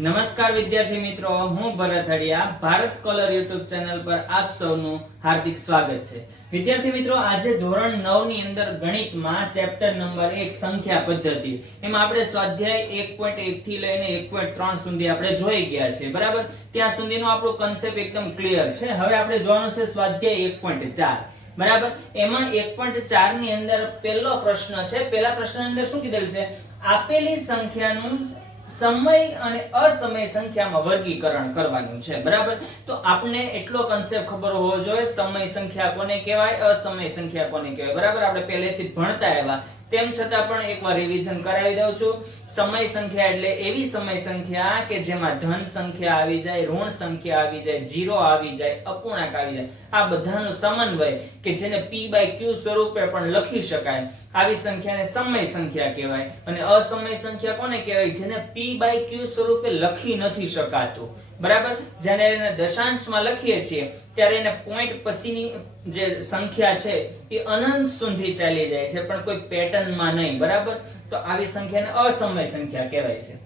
નમસ્કાર વિદ્યાર્થી મિત્રો, હું Bharat Hadiya, Bharat scholar YouTube channel પર આપ સૌનું હાર્દિક સ્વાગત છે. વિદ્યાર્થી મિત્રો, આજે ધોરણ 9 ની અંદર ગણિતમાં ચેપ્ટર નંબર 1 સંખ્યા પદ્ધતિ. એમાં આપણે સ્વાધ્યાય 1.1 થી લઈને 1.3 સુધી આપણે જોઈ ગયા છે બરાબર? ત્યાં સુધીનો આપણો કન્સેપ્ટ એકદમ ક્લિયર છે. હવે આપણે જોવાનું છે સ્વાધ્યાય 1.4 બરાબર? એમાં 1.4 ની અંદર પહેલો પ્રશ્ન છે. પહેલા પ્રશ્ન અંદર શું કીધેલું છે? આપેલી સંખ્યાનું સમય અને અસમય સંખ્યામાં વર્ગીકરણ કરવાનું છે. બરાબર? તો આપણે એટલો કન્સેપ્ટ ખબર હોવો જોઈએ, સમય સંખ્યા કોને કહેવાય, અસમય સંખ્યા કોને કહેવાય? બરાબર? આપણે પહેલેથી જ ભણતા આવ્યા. તેમ છતાં પણ એકવાર રિવિઝન કરાવી દઉં છું. સમય સંખ્યા એટલે એવી સમય સંખ્યા કે જેમાં ધન સંખ્યા આવી જાય, ઋણ સંખ્યા આવી જાય જીરો આવી જાય, અપૂર્ણાંક આવી જાય. આ બધાનો સમન્વય કે જેને p q સ્વરૂપે પણ લખી શકાય. આવી સંખ્યાને સમય સંખ્યા કહેવાય અને અસમય સંખ્યા કોને કહેવાય? જેને p બાય q સ્વરૂપે લખી નથી શકાતું. બરાબર? જેને દશાંશમાં લખીએ છીએ ત્યારે એને પોઈન્ટ પછીની જે સંખ્યા છે એ અનંત સુધી ચાલી જાય છે, પણ કોઈ પેટર્નમાં નહીં, બરાબર? તો આવી સંખ્યાને અસમય સંખ્યા કહેવાય છે.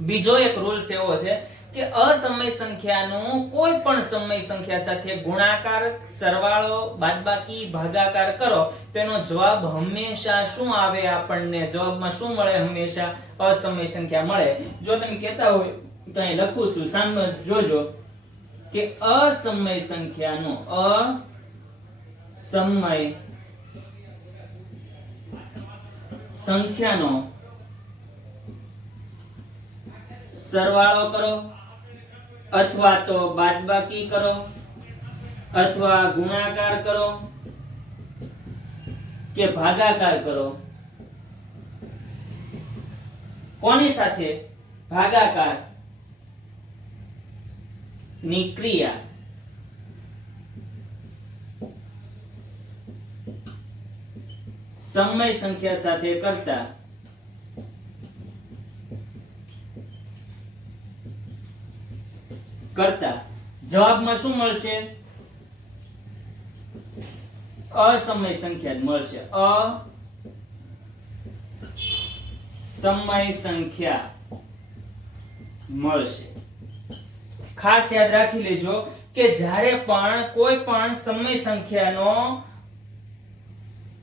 બીજો એક રૂલ્સ એવો છે કે અસમય સંખ્યાનું કોઈ પણ સમય સંખ્યા સાથે ગુણાકાર, સરવાળો, બાદબાકી, ભાગાકાર કરો, તેનો જવાબ હંમેશા શું આવે આપણને? જવાબમાં શું મળે? હંમેશા અસમય સંખ્યા મળે. જો તમે કહેતા હોય, તો અહીં લખું છું. સામે જોજો. કે અસમય સંખ્યાનો અસમય સંખ્યાનો સરવાળો કરો, અથવા તો બાદબાકી કરો, અથવા ગુણાકાર કરો, કે ભાગાકાર કરો. કોની સાથે ભાગાકાર? ની ક્રિયા સમય સંખ્યા સાથે કરતા કરતા જવાબમાં શું મળશે? અસમય સંખ્યા મળશે। અ સમય સંખ્યા મળશે। ખાસ યાદ રાખી લેજો કે જ્યારે પણ કોઈ પણ સમય સંખ્યાનો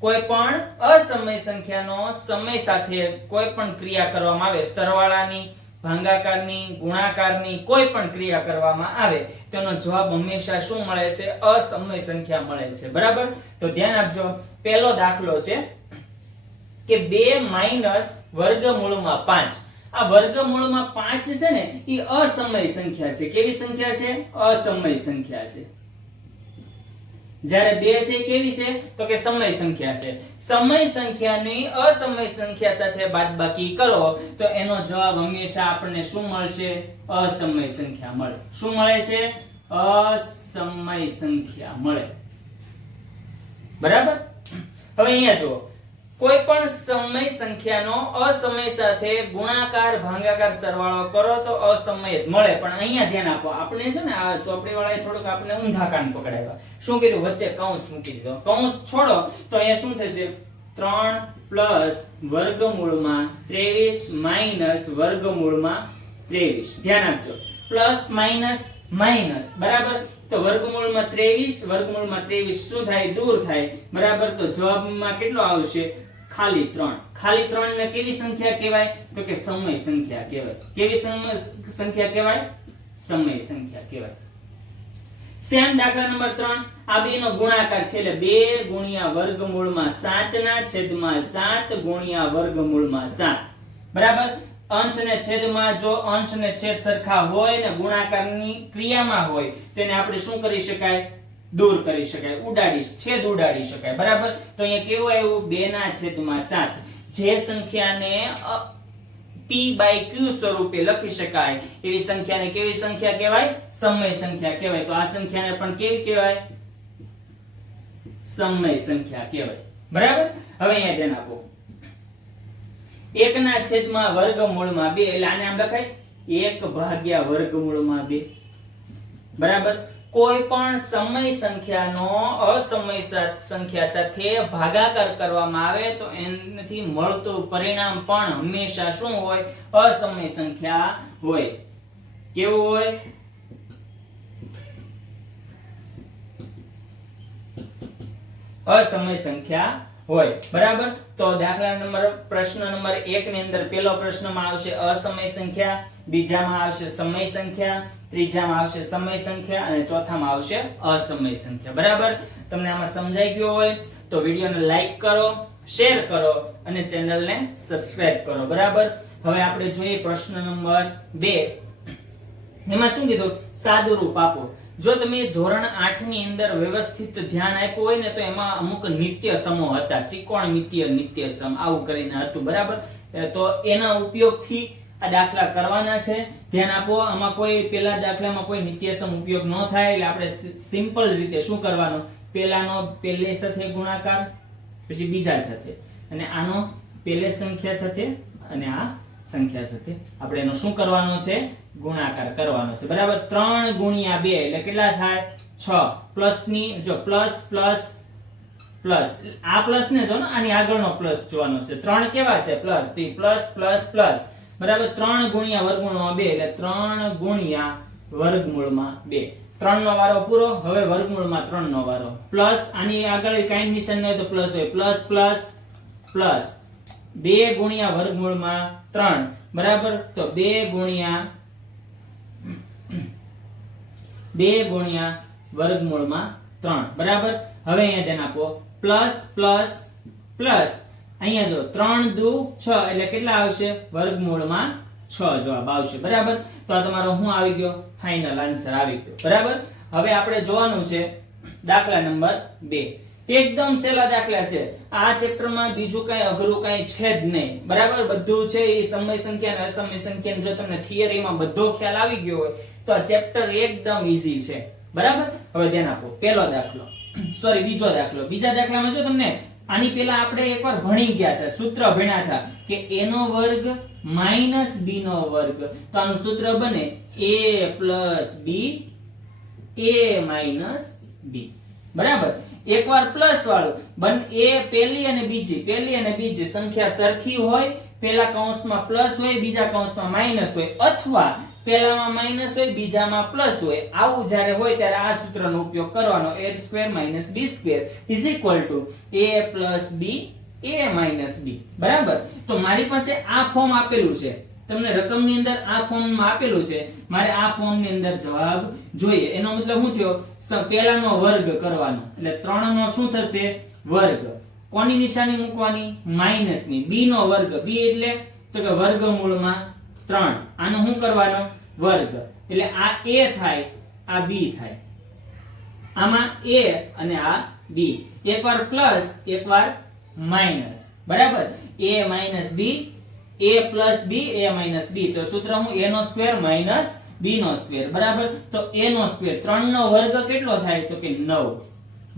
કોઈ પણ અસમય સંખ્યાનો સમય સાથે કોઈ પણ ક્રિયા કરવામાં આવે, સરવાળાની, ભાંગાકારની, ગુણાકારની કોઈ પણ ક્રિયા કરવામાં આવે, તેનો જવાબ હંમેશા શું મળે છે? અસમય સંખ્યા મળે છે. બરાબર? તો ધ્યાન આપજો, પહેલો દાખલો છે કે 2 માઇનસ વર્ગમૂળમાં 5 આ વર્ગમૂળમાં પાંચ છે ને એ અસમય સંખ્યા છે. કેવી સંખ્યા છે? અસમય સંખ્યા છે. જ્યારે બે છે કેવી છે? તો કે સમય સંખ્યા છે. સમય સંખ્યાની અસમય સંખ્યા સાથે બાદબાકી કરો, તો એનો જવાબ હંમેશા આપણને શું મળશે? અસમય સંખ્યા મળે. શું મળે છે? અસમય સંખ્યા મળે. બરાબર? હવે અહીંયા જુઓ. કોઈ પણ સમય સંખ્યાનો અસમય સાથે ગુણાકાર, ભાગાકાર, સરવાળો કરો તો અસમય મળે. પણ અહીંયા ધ્યાન આપો, આપણે છે ને આ ચોપડી વાળાએ થોડુંક આપણે ઊંધા કાન પકડાવ્યા. શું કીધું? વચ્ચે કૌંસ મૂકી દીધો. કૌંસ છોડો, તો અહીંયા શું થશે? 3 પ્લસ વર્ગમૂળમાં 23 માઇનસ વર્ગમૂળમાં 23 ધ્યાન આપજો. પ્લસ માઇનસ માઇનસ બરાબર? તો વર્ગમૂળમાં 23 વર્ગમૂળમાં 23 શું થાય? દૂર થાય. બરાબર? તો જવાબમાં કેટલો આવશે? ખાલી ત્રણ. ખાલી ત્રણ ને કેવી સંખ્યા કહેવાય? તો કે સમય સંખ્યા કહેવાય. કેવી સંખ્યા કહેવાય? સમય સંખ્યા કહેવાય. સેમ દાખલા નંબર 3 આ બેનો ગુણાકાર છે એટલે 2 ગુણ્યા વર્ગમૂળમાં 7 ના છેદમાં 7 ગુણ્યા વર્ગમૂળમાં 7 બરાબર? અંશ અને છેદમાં જો અંશ અને છેદ સરખા હોય ને ગુણાકારની ક્રિયામાં હોય તેને આપણે શું કરી શકાય? દૂર કરી શકાય, ઉડાડી છેદ ઉડાડી શકાય, બરાબર? તો અહીંયા કેવું આવ્યું? બે ના છેદમાં સાત. જે સંખ્યાને લખી શકાય, એવી સંખ્યાને કેવી સંખ્યા કહેવાય? સમય સંખ્યા કહેવાય. તો આ સંખ્યાને પણ કેવી કહેવાય? સમય સંખ્યા કહેવાય. બરાબર? હવે અહીંયા ધ્યાન આપો. એકના છેદમાં વર્ગમૂળમાં બે, એટલે આને આમ લખાય? એક ભાગ્યા વર્ગમૂળમાં બે. બરાબર? કોઈ પણ સમય સંખ્યાનો અસમય સંખ્યા સાથે ભાગાકાર કરવામાં આવે તો એનાથી મળતું પરિણામ પણ હંમેશા શું હોય? અસમય સંખ્યા હોય. કેવું હોય? અસમય સંખ્યા હોય. બરાબર? તો દાખલા નંબર, પ્રશ્ન નંબર એક ની અંદર પહેલો પ્રશ્નમાં આવશે અસમય સંખ્યા, બીજામાં આવશે સમય સંખ્યા ત્રીજામાં આવશે સમય સંખ્યા અને ચોથામાં આવશે અસમય સંખ્યા. બરાબર? તમને આમાં સમજાઈ ગયો હોય તો વિડીયોને લાઈક કરો, શેર કરો અને ચેનલને સબસ્ક્રાઇબ કરો. બરાબર? હવે આપણે જોઈએ પ્રશ્ન નંબર બે. એમાં શું કીધું? સાદું રૂપ આપો. જો તમે ધોરણ 8 ની અંદર વ્યવસ્થિત ધ્યાન આપ્યું હોય ને તો એમાં અમુક નિત્ય સમો હતા. ત્રિકોણમિતીય નિત્ય સમ, આવું કરીને હતું. બરાબર? તો એના ઉપયોગથી આ દાખલા કરવાના છે. ધ્યાન આપો, આમાં કોઈ, પેલા દાખલામાં કોઈ નિત્યસમ ઉપયોગ ન થાય એટલે આપણે સિમ્પલ રીતે શું કરવાનું? પેલાનો પેલે સાથે ગુણાકાર, પછી બીજા સાથે. અને આનો પેલે સંખ્યા સાથે અને આ સંખ્યા સાથે. આપણે એનો શું કરવાનો છે? ગુણાકાર કરવાનો છે. બરાબર? ત્રણ ગુણ્યા બે એટલે કેટલા થાય? છ. પ્લસની જો પ્લસ પ્લસ પ્લસ. આ પ્લસ ને જો ને આની આગળનો પ્લસ જોવાનો છે. ત્રણ કેવા છે? પ્લસ. Plus plus plus. બરાબર ત્રણ ગુણ્યા વર્ગમૂળમાં બે એટલે ત્રણ ગુણ્યા વર્ગમૂળમાં બે. ત્રણ નો વારો પૂરો, હવે વર્ગમૂળમાં ત્રણ નો વારો. પ્લસ આની આગળ કાંઈ નિશાન ન હોય તો પ્લસ હોય. Plus plus plus. બે ગુણ્યા વર્ગમૂળમાં ત્રણ. બરાબર? તો બે ગુણ્યા બે ગુણ્યા વર્ગમૂળમાં ત્રણ. બરાબર? હવે અહીંયા ધ્યાન આપો. Plus plus plus. અહીંયા જો ત્રણ દુ છ એટલે કેટલા આવશે? વર્ગમૂળમાં છ જવાબ આવશે. બરાબર? તો આ તમારો શું આવી ગયો? ફાઇનલ આન્સર આવી ગયો. બરાબર? હવે આપણે જોવાનું છે દાખલા નંબર બે. એકદમ સહેલા દાખલા છે. આ ચેપ્ટરમાં બીજું કઈ અઘરું કઈ છે જ નહીં. બરાબર? બધું છે એ સમય સંખ્યા અને અસમય સંખ્યા જો તમને થિયરીમાં બધો ખ્યાલ આવી ગયો હોય, તો આ ચેપ્ટર એકદમ ઈઝી છે. બરાબર? હવે ધ્યાન આપો. પહેલો દાખલો. સોરી બીજો દાખલો. બીજા દાખલામાં જો તમને આની પહેલા આપણે એકવાર ભણી ગયા હતા, સૂત્ર ભણ્યા હતા કે a નો વર્ગ માઇનસ b નો વર્ગ. તો આનું સૂત્ર બને a b a b. બરાબર? એકવાર પ્લસ વાળું, બન એ પહેલી અને બીજી, પહેલી અને બીજી સંખ્યા સરખી હોય, પહેલા કૌંસમાં પ્લસ હોય, બીજા કૌંસમાં માઇનસ હોય, અથવા પહેલામાં માઇનસ હોય, બીજામાં પ્લસ હોય. આવું જ્યારે હોય ત્યારે આ સૂત્રનો ઉપયોગ કરવાનો. A square minus b square is equal to a plus b, a minus b. બરાબર? તો મારી પાસે આ ફોર્મ આપેલું છે. તમને રકમની અંદર આ ફોર્મમાં આપેલું છે. મારે આ ફોર્મની અંદર જવાબ જોઈએ. એનો મતલબ શું થયો? પહેલાનો વર્ગ કરવાનો. એટલે 3 નો શું થશે? વર્ગ. કોની નિશાની મૂકવાની? માઇનસની. B નો વર્ગ. B એટલે, તો કે વર્ગમૂળમાં 3 આનો શું કરવાનો? વર્ગ. એટલે આ એ થાય, આ બી થાય. આમાં એ અને આ બી. એકવાર પ્લસ, એકવાર માઇનસ. બરાબર? A minus B, A plus B, A minus B. તો સૂત્ર હું એ નો સ્ક્વેર માઇનસ બી નો સ્ક્વેર. બરાબર? તો એ નો સ્ક્વેર. ત્રણ નો વર્ગ કેટલો થાય? તો કે નવ.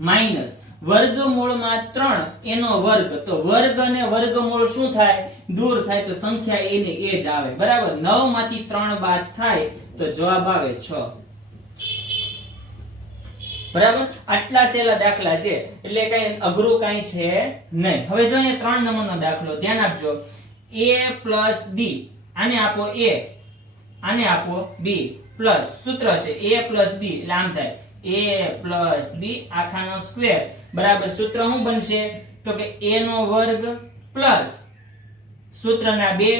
માઇનસ. વર્ગમૂળમાં ત્રણ એનો વર્ગ. તો વર્ગ અને વર્ગમૂળ શું થાય? દૂર થાય તો સંખ્યા એને એ જ આવે. બરાબર? નવમાંથી ત્રણ બાદ થાય તો જવાબ આવે છ. બરાબર? આટલા સેલા દાખલા છે. એટલે કઈ અઘરું કઈ છે નહીં. હવે જો અહીંયા ત્રણ નંબરનો દાખલો, ધ્યાન આપજો. a બી. આને આપો a આને આપો b પ્લસ સૂત્ર છે. a b એટલે આમ થાય. a b આખાનો સ્ક્વેર. બરાબર સૂત્ર શું બનશે? તો કે a નો વર્ગ પ્લસ સૂત્રના બે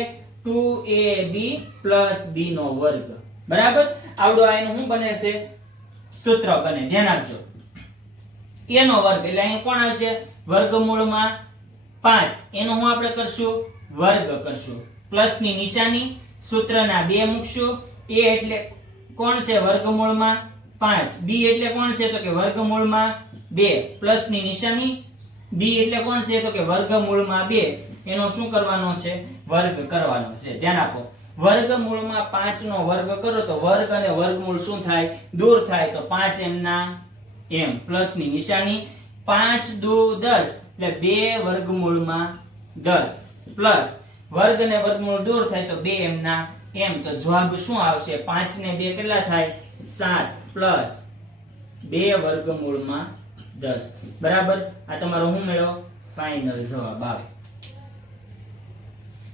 2ab પ્લસ b નો વર્ગ. બરાબર? આવડો આ એનું શું બને છે? સૂત્ર બને. ધ્યાન આપજો. A નો વર્ગ, એટલે અહીં કોણ આવશે? વર્ગમૂળમાં 5 એનો હું આપણે કરશું? વર્ગ કરશું. પ્લસની નિશાની સૂત્રના બે મૂકશું. A એટલે કોણ છે? વર્ગમૂળમાં 5 b એટલે કોણ છે? તો કે વર્ગમૂળમાં 2 પ્લસની નિશાની. બી એટલે કોણ છે? તો કે વર્ગમૂળમાં બે. એનો શું કરવાનો છે? વર્ગ કરવાનો છે. ધ્યાન આપો. વર્ગમૂળમાં પાંચ નો વર્ગ કરો તો વર્ગ અને વર્ગમૂળ શું થાય? દૂર થાય. તો પાંચ એમના એમ પ્લસની નિશાની. પાંચ, દુ, દસ. એટલે બે વર્ગમૂળમાં દસ પ્લસ વર્ગ અને વર્ગમૂળ દૂર થાય તો બે એમના એમ. તો જવાબ શું આવશે? પાંચ ને બે કેટલા થાય? સાત પ્લસ બે વર્ગમૂળમાં દસ બરાબર? આ તમારો હું મેળવો ફાઇનલ જવાબ આવે.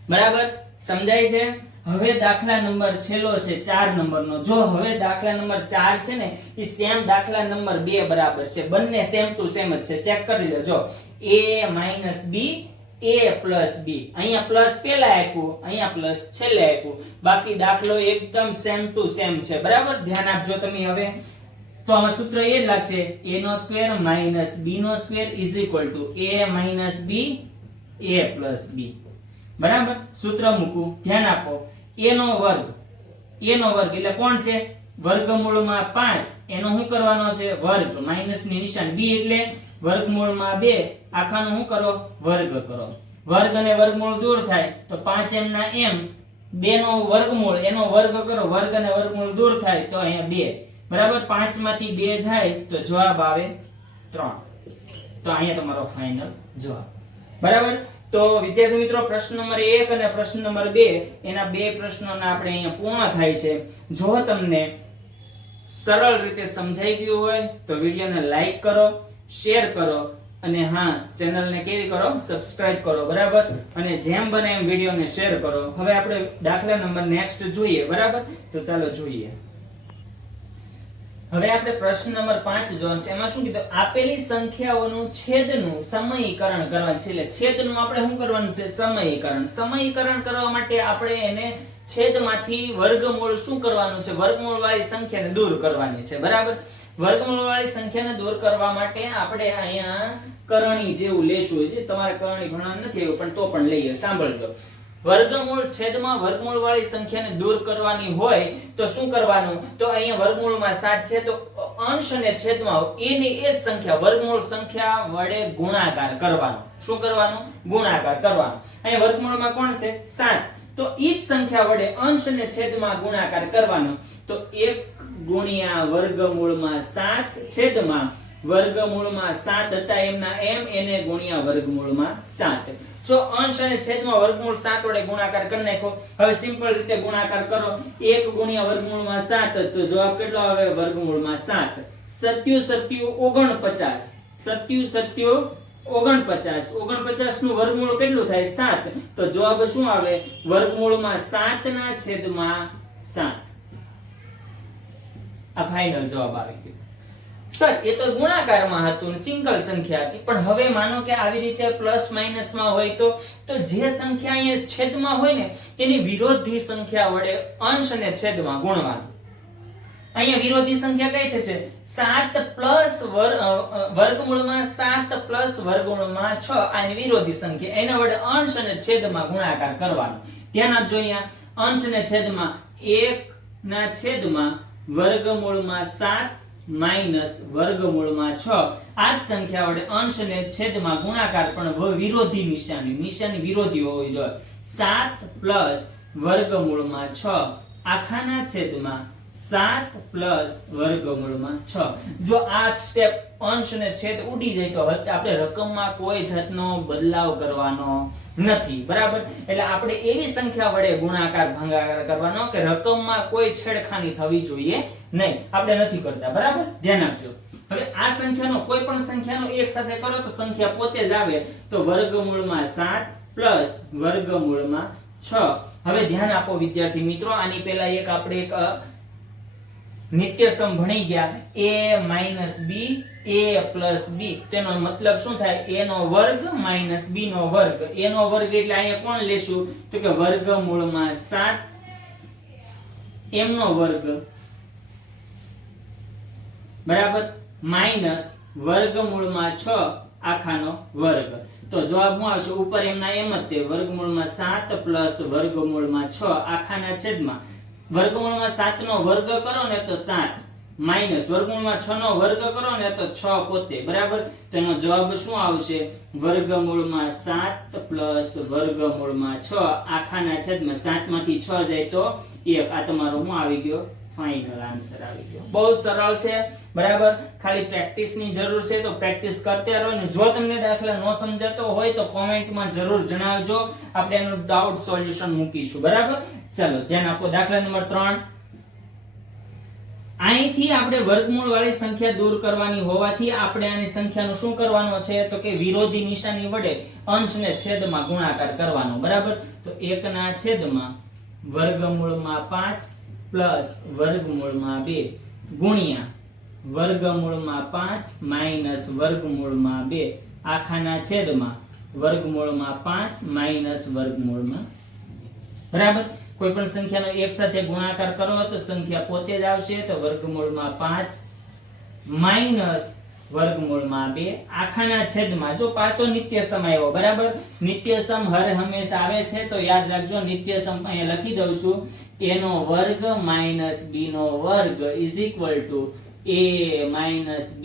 બરાબર? સમજાય છે? હવે દાખલા નંબર છેલ્લો છે, ચાર નંબરનો. જો હવે દાખલા નંબર ચાર છે ને એ સેમ દાખલા નંબર બે બરાબર છે. બંને સેમ ટુ સેમ જ છે. ચેક કરી લેજો એ માઇનસ બી એ પ્લસ બી અહીંયા પ્લસ પેલા આપ્યું, અહીંયા પ્લસ છેલ્લે આપ્યું. બાકી દાખલો એકદમ સેમ ટુ સેમ છે. બરાબર? ધ્યાન આપજો તમે હવે. તો આમાં સૂત્ર એ જ લાગશે, a નો square minus b no square is equal to a minus b, a plus b. બરાબર? સૂત્ર મૂકું. ધ્યાન આપો. a નો વર્ગ. a નો વર્ગ એટલે કોણ છે? વર્ગમૂળમાં 5 એનો શું કરવાનો છે? વર્ગ. માઇનસની નિશાન b એટલે વર્ગમૂળમાં 2 આખાનો શું કરો? વર્ગ કરો. વર્ગ અને વર્ગમૂળ દૂર થાય તો પાંચ એમ ના એમ. 2 નો વર્ગમૂળ. એનો વર્ગ કરો. વર્ગ અને વર્ગમૂળ દૂર થાય તો અહીંયા 2 બરાબર 5 માંથી 2 જાય તો જવાબ આવે 3 તો અહીંયા તમારો ફાઇનલ જવાબ. બરાબર? તો વિદ્યાર્થી મિત્રો, પ્રશ્ન નંબર એક અને પ્રશ્ન નંબર બે, એના બે પ્રશ્નોના આપણે અહીંયા પૂર્ણ થાય છે. જો તમને સરળ રીતે સમજાઈ ગયું હોય, તો વિડીયોને લાઈક કરો, શેર કરો, અને હા, ચેનલને કેવી કરો? સબસ્ક્રાઇબ કરો, બરાબર? અને જેમ બને એમ વિડીયોને શેર કરો. હવે આપણે દાખલા નંબર નેક્સ્ટ જોઈએ, બરાબર? તો ચાલો જોઈએ. હવે આપણે પ્રશ્ન નંબર 5 જોવાનું છે. એમાં શું કીધું? આપેલી સંખ્યાઓનું છેદનું સમયીકરણ કરવાનું છે. એટલે છેદનું આપણે શું કરવાનું છે? સમયીકરણ. સમયીકરણ કરવા માટે આપણે એને છેદમાંથી વર્ગમૂળ શું કરવાનું છે? વર્ગમૂળ વાળી સંખ્યાને દૂર કરવાની છે. બરાબર? વર્ગમૂળ વાળી સંખ્યાને દૂર કરવા માટે આપણે અહીંયા કરણી જેવું લેશું. છે તમારે કરણી ભણવાનું નથી એવું પણ તો પણ લઈએ. સાંભળજો. વર્ગમૂળ છેદમાં વર્ગમૂળ વાળી સંખ્યાને દૂર કરવાની હોય તો શું કરવાનું? તો અહીંયા વર્ગમૂળમાં 7 છે, તો અંશ અને છેદમાં એની એ જ સંખ્યા, વર્ગમૂળ સંખ્યા વડે ગુણાકાર કરવાનો. શું કરવાનો? ગુણાકાર કરવાનો. અહીંયા વર્ગમૂળમાં કોણ છે? 7 તો એ જ સંખ્યા વડે અંશ અને છેદમાં ગુણાકાર કરવાનો. તો 1 ગુણ્યા વર્ગમૂળમાં 7 છેદમાં વર્ગમૂળમાં 7 હતા એમના એમ, એને ગુણ્યા વર્ગમૂળમાં 7 જો અંશ અને છેદમાં વર્ગમૂળ 7 વડે ગુણાકાર કરી નાખો, હવે સિમ્પલ રીતે ગુણાકાર કરો. 1 ગુણ્યા વર્ગમૂળમાં 7 તો જવાબ કેટલો આવે? વર્ગમૂળમાં 7 સત્યુ સત્યુ 49 સત્યુ સત્યુ 49 49 નું વર્ગમૂળ કેટલું થાય? 7 તો જવાબ શું આવે? વર્ગમૂળમાં 7 ના છેદમાં 7 આ ફાઇનલ જવાબ આવી ગયો. સર, એ તો ગુણાકારમાં હતું સિંગલ સંખ્યા હતી. પણ હવે માનો કે આવી રીતે પ્લસ માઇનસમાં હોય તો તો જે સંખ્યા અહીંયા છેદમાં હોય ને, એની વિરોધી સંખ્યા વડે અંશ અને છેદમાં ગુણવાનું. અહીંયા વિરોધી સંખ્યા કઈ થશે? 7 પ્લસ વર્ગમૂળમાં 7 પ્લસ વર્ગમૂળમાં 6 આની વિરોધી સંખ્યા. એના વડે અંશ અને છેદમાં ગુણાકાર કરવાનો. ધ્યાન આપજો અહીંયા. અંશ અને છેદમાં 1 ના છેદમાં વર્ગમૂળમાં 7 માઇનસ વર્ગમૂળમાં 6 આ જ સંખ્યા વડે અંશ અને છેદમાં ગુણાકાર પણ વિરોધી નિશાની. નિશાની વિરોધી હોવી જોઈએ. 7 પ્લસ વર્ગમૂળમાં 6 આખાના છેદમાં 7 પ્લસ વર્ગમૂળમાં 6 જો આ સ્ટેપ અંશ અને છેદ ઉડી જાય તો આપણે રકમમાં કોઈ જાતનો બદલાવ કરવાનો નથી, બરાબર? એટલે આપણે એવી સંખ્યા વડે ગુણાકાર, ભંગાકાર કરવાનો કે રકમમાં કોઈ છેડખાની થવી જોઈએ નહીં. આપણે નથી કરતા, બરાબર? ધ્યાન આપજો. હવે આ સંખ્યાનો કોઈ પણ સંખ્યાનો એક સાથે કરો તો સંખ્યા પોતે જ આવે. તો વર્ગમૂળમાં સાત પ્લસ વર્ગમૂળમાં છ. હવે ધ્યાન આપો વિદ્યાર્થી મિત્રો, આની પહેલા એક આપણે એક નિત્યસમ ભણી ગયા. A b a b. તેનો મતલબ શું થાય? A નો વર્ગ માઇનસ નો વર્ગ. A નો વર્ગ એટલે અહીંયા કોણ લેશું? તો કે વર્ગમૂળમાં 7 m નો વર્ગ. બરાબર? માઇનસ વર્ગમૂળમાં 6 આખાનો વર્ગ. તો જવાબ શું આવશે? ઉપર એમના એમ જ તે. વર્ગમૂળમાં 7 પ્લસ વર્ગમૂળમાં 6 આખાના છેદમાં. વર્ગમૂળમાં સાત નો વર્ગ કરો ને તો સાત. માઇનસ વર્ગમૂળમાં 6 નો વર્ગ કરો ને તો 6 પોતે. બરાબર? તો એનો જવાબ શું આવશે? વર્ગમૂળમાં 7 પ્લસ વર્ગમૂળમાં 6 આખાના છેદમાં 7 માંથી 6 જાય તો 1 આ તમારો હું આવી ગયો? ફાઇનલ આન્સર આવી ગયો. બહુ સરળ છે, બરાબર? ખાલી પ્રેક્ટિસની જરૂર છે, તો પ્રેક્ટિસ કરતા રહો ને જો તમને દાખલા ન સમજાતો હોય તો કોમેન્ટમાં જરૂર જણાવજો. આપણે એનું ડાઉટ સોલ્યુશન મૂકીશું, બરાબર? ચલો, ધ્યાન આપો, દાખલા નંબર 3 અહીંથી આપણે વર્ગમૂળ વાળી સંખ્યા દૂર કરવાની હોવાથી આપણે આની સંખ્યાનું શું કરવાનો છે? તો કે વિરોધી નિશાની વડે અંશને છેદમાં ગુણાકાર કરવાનો, બરાબર? તો એકના છેદમાં વર્ગમૂળમાં પાંચ પ્લસ વર્ગમૂળમાં બે ગુણ્યા વર્ગમૂળમાં પાંચ માઇનસ વર્ગમૂળમાં બે. આખાના છેદમાં વર્ગમૂળમાં પાંચ માઇનસ વર્ગમૂળમાં બરાબર? કોઈ પણ સંખ્યાનો એક સાથે ગુણાકાર કરો તો સંખ્યા પોતે જ આવશે તો વર્ગમૂળમાં પાંચ માઇનસ વર્ગમૂળમાં બે. આખાના છેદમાં જો પાછો નિત્યસમ આવ્યો, બરાબર? નિત્યસમ હર હંમેશા આવે છે તો યાદ રાખજો નિત્ય સમ અહીંયા લખી દઉં છું. A નો વર્ગ માઇનસ b નો વર્ગ is equal to a minus b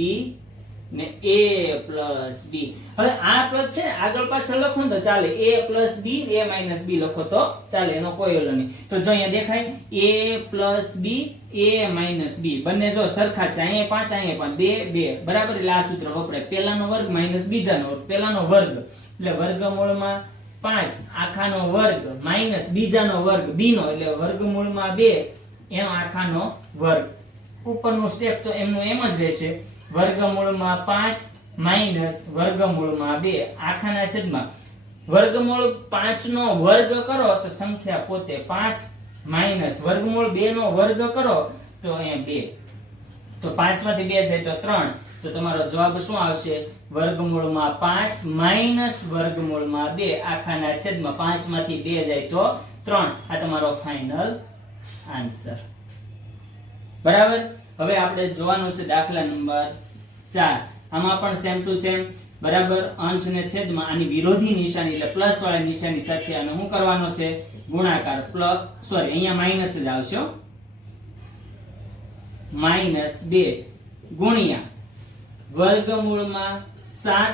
ને a પ્લસ b. હવે આ પદ છે, આગળ પાછળ લખો તો ચાલે. A plus b a minus b લખો તો ચાલે, એનો કોઈ ઓલો નહીં. તો જો અહીંયા દેખાય, a plus b, a minus b. બંને જો સરખા છે, અહીંયા પાંચ અહીંયા પાંચ. બે બે. બરાબર? એટલે આ સૂત્ર વપરાય. પહેલાનો વર્ગ માઇનસ બીજાનો વર્ગ. પહેલાનો વર્ગ. એટલે વર્ગમૂળમાં પાંચ, આખાનો વર્ગ માઇનસ બીજાનો વર્ગ બી નો એટલે વર્ગમૂળમાં બે એમ આખાનો વર્ગ. ઉપરનું સ્ટેપ તો એમનું એમ જ રહેશે. વર્ગમૂળમાં પાંચ, માઇનસ વર્ગમૂળમાં બે. આખાના છેદમાં વર્ગમૂળ પાંચ નો વર્ગ કરો તો સંખ્યા પોતે પાંચ, માઇનસ વર્ગમૂળ બે નો વર્ગ કરો તો અહીંયા બે. તો પાંચમાંથી બે થાય તો ત્રણ. તો તમારો જવાબ શું આવશે? વર્ગમૂળમાં પાંચ માઇનસ વર્ગમૂળમાં બે. આખાના છેદમાં પાંચમાંથી બે જાય તો ત્રણ. આ તમારો ફાઇનલ આન્સર. બરાબર? હવે આપણે જોવાનું છે દાખલા નંબર ચાર. આમાં પણ સેમ ટુ સેમ બરાબર? અંશ ને છેદમાં આની વિરોધી નિશાની એટલે પ્લસ વાળા નિશાની સાથે આનો શું કરવાનો છે? ગુણાકાર પ્લસ સોરી અહીંયા માઇનસ જ આવશે માઇનસ બે ગુણ્યા વર્ગમૂળમાં સાત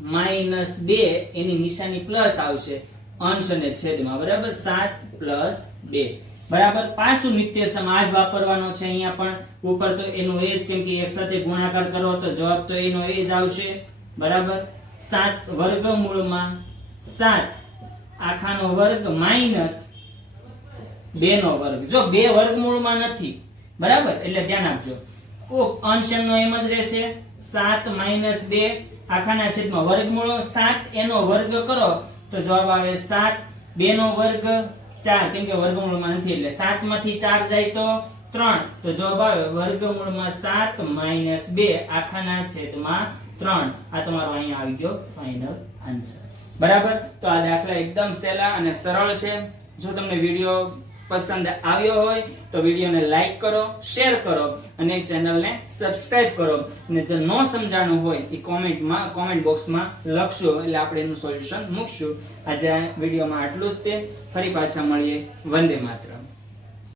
માઇનસ બે એની નિશાની પ્લસ આવશે. અંશ અને છેદમાં, બરાબર? સાત પ્લસ બે. બરાબર? પાછું નિત્ય સમાજ વાપરવાનો છે અહીંયા પણ. ઉપર તો એનો એ જ, કેમ કે એક સાથે ગુણાકાર કરો તો જવાબ તો એનો એ જ આવશે. બરાબર? સાત વર્ગમૂળમાં સાત. આખાનો વર્ગ માઇનસ બે નો વર્ગ. જો બે વર્ગમૂળમાં નથી બરાબર? એટલે ધ્યાન આપજો. ઓ અંશ એમનો એમ જ રહેશે. સાત માઇનસ બે, આખાના છેદમાં વર્ગમૂળ. સાત એનો વર્ગ કરો, તો જવાબ આવે સાત. બે નો વર્ગ ચાર, કેમ કે વર્ગમૂળમાં નથી, એટલે સાતમાંથી ચાર જાય તો ત્રણ. તો જવાબ આવે વર્ગમૂળમાં સાત માઇનસ બે, આખાના છેદમાં ત્રણ. આ તમારો અહીંયા આવી ગયો ફાઇનલ આન્સર બરાબર? તો આ દાખલા એકદમ સહેલા અને સરળ છે. જો તમને વીડિયો પસંદ આવ્યો હોય તો વિડીયોને લાઈક કરો, શેર કરો અને ચેનલને સબસ્ક્રાઇબ કરો. અને જો ન સમજાણું હોય એ કોમેન્ટમાં, કોમેન્ટ બોક્સમાં લખશો, એટલે આપણે એનું સોલ્યુશન મૂકશું. આજે વિડીયોમાં આટલું જ તે. ફરી પાછા મળીએ. વંદે માત્ર